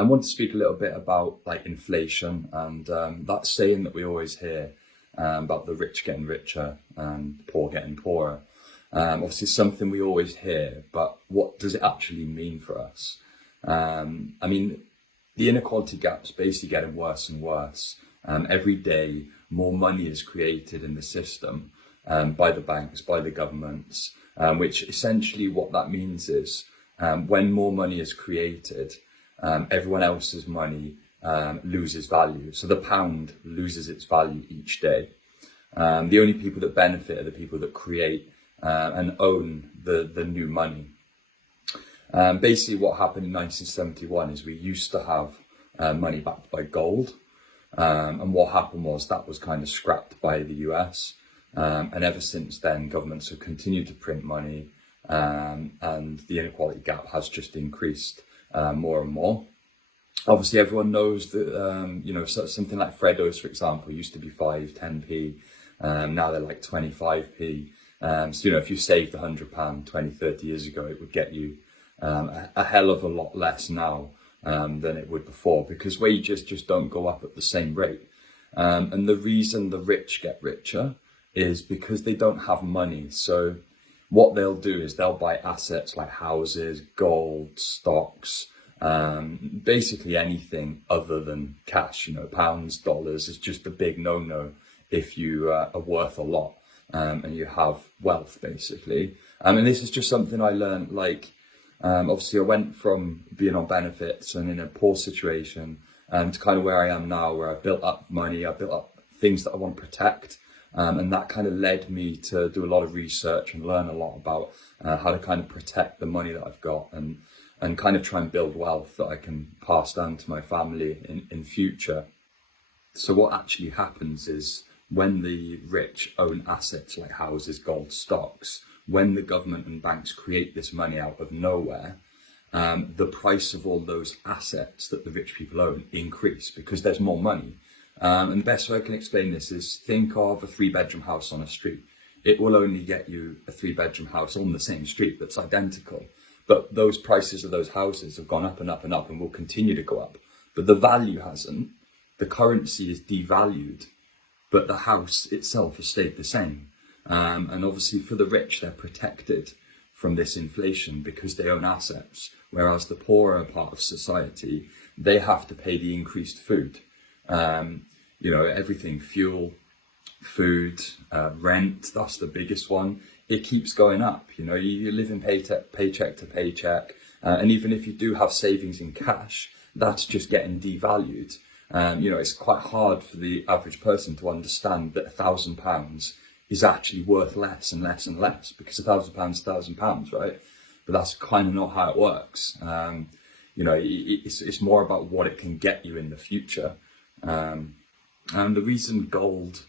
I want to speak a little bit about like inflation and that saying that we always hear about the rich getting richer and the poor getting poorer. Obviously, it's something we always hear, but what does it actually mean for us? I mean, the inequality gap's basically getting worse and worse. Every day, more money is created in the system by the banks, by the governments, which essentially what that means is when more money is created, everyone else's money loses value. So the pound loses its value each day. The only people that benefit are the people that create and own the new money. Basically what happened in 1971 is we used to have money backed by gold. And what happened was that was kind of scrapped by the US. And ever since then, governments have continued to print money, and the inequality gap has just increased more and more. Obviously, everyone knows that, something like Freddos, for example, used to be 5, 10p. Now they're like 25p. So, if you saved £100 20, 30 years ago, it would get you a hell of a lot less now than it would before, because wages just don't go up at the same rate. And the reason the rich get richer is because they don't have money. So what they'll do is they'll buy assets like houses, gold, stocks, basically anything other than cash. Pounds, dollars is just a big no-no if you are worth a lot and you have wealth, basically. And this is just something I learned, obviously I went from being on benefits and in a poor situation to kind of where I am now, where I've built up money, I've built up things that I want to protect. And that kind of led me to do a lot of research and learn a lot about how to kind of protect the money that I've got and kind of try and build wealth that I can pass down to my family in future. So what actually happens is when the rich own assets like houses, gold, stocks, when the government and banks create this money out of nowhere, the price of all those assets that the rich people own increase because there's more money. And the best way I can explain this is think of a 3-bedroom house on a street. It will only get you a 3-bedroom house on the same street that's identical. But those prices of those houses have gone up and up and up and will continue to go up. But the value hasn't. The currency is devalued, but the house itself has stayed the same. And obviously for the rich, they're protected from this inflation because they own assets. Whereas the poorer part of society, they have to pay the increased food. Everything, fuel, food, rent, that's the biggest one. It keeps going up. You live in paycheck to paycheck. And even if you do have savings in cash, that's just getting devalued. It's quite hard for the average person to understand that £1,000 is actually worth less and less and less, because £1,000 is £1,000, right? But that's kind of not how it works. It's more about what it can get you in the future. And the reason gold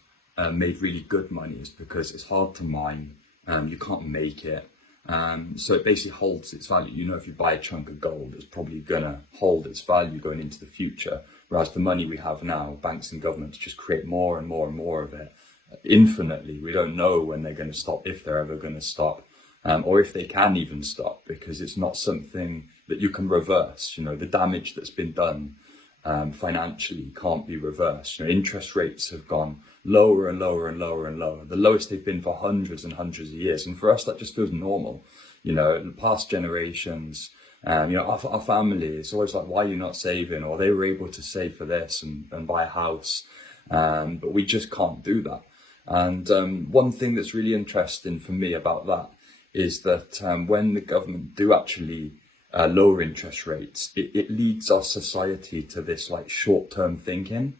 made really good money is because it's hard to mine. You can't make it. So it basically holds its value. If you buy a chunk of gold, it's probably going to hold its value going into the future. Whereas the money we have now, banks and governments just create more and more and more of it infinitely. We don't know when they're going to stop, if they're ever going to stop, or if they can even stop, because it's not something that you can reverse. The damage that's been done financially can't be reversed. Interest rates have gone lower and lower and lower and lower, the lowest they've been for hundreds and hundreds of years. And for us, that just feels normal. The past generations, our family, it's always like, why are you not saving? Or they were able to save for this and buy a house. But we just can't do that. And one thing that's really interesting for me about that is that when the government do actually lower interest rates, it leads our society to this like short-term thinking.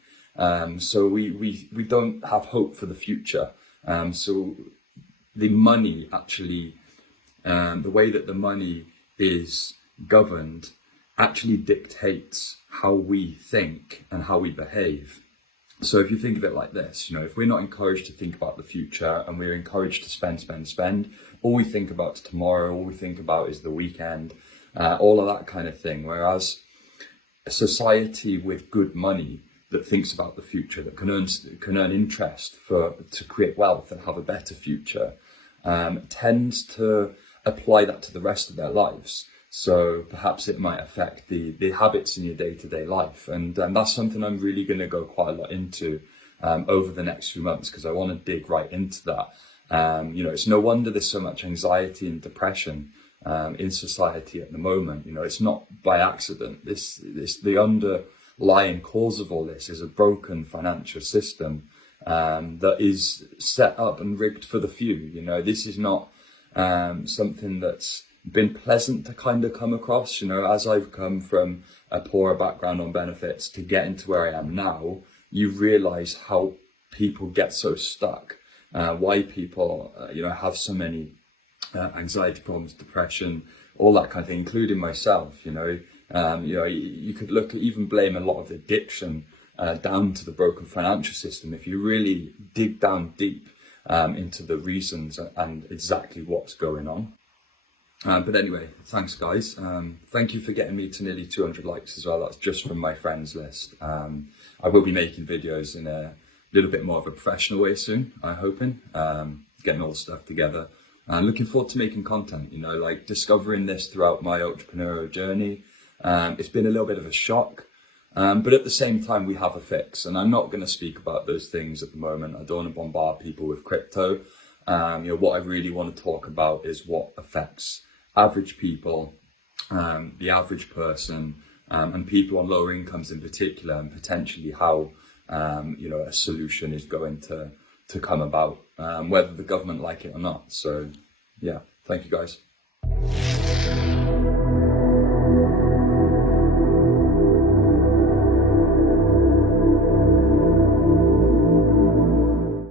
So we don't have hope for the future. So the money actually, the way that the money is governed actually dictates how we think and how we behave. So if you think of it like this, if we're not encouraged to think about the future and we're encouraged to spend, all we think about is tomorrow, all we think about is the weekend, all of that kind of thing. Whereas a society with good money that thinks about the future, that can earn interest to create wealth and have a better future, tends to apply that to the rest of their lives. So perhaps it might affect the habits in your day-to-day life. And that's something I'm really going to go quite a lot into over the next few months, because I want to dig right into that. It's no wonder there's so much anxiety and depression in society at the moment. It's not by accident. The underlying cause of all this is a broken financial system that is set up and rigged for the few. This is not something that's been pleasant to kind of come across. As I've come from a poorer background on benefits to get into where I am now, you realize how people get so stuck, why people have so many anxiety problems, depression, all that kind of thing, including myself. You could look at, even blame a lot of addiction down to the broken financial system if you really dig down deep into the reasons and exactly what's going on. But anyway, thanks guys. Thank you for getting me to nearly 200 likes as well. That's just from my friends list. I will be making videos in a little bit more of a professional way soon, I'm hoping, getting all the stuff together. And looking forward to making content, like discovering this throughout my entrepreneurial journey. It's been a little bit of a shock, but at the same time we have a fix. And I'm not going to speak about those things at the moment. I don't want to bombard people with crypto. What I really want to talk about is what affects average people, the average person, and people on lower incomes in particular, and potentially how a solution is going to come about, whether the government like it or not. So yeah, thank you guys.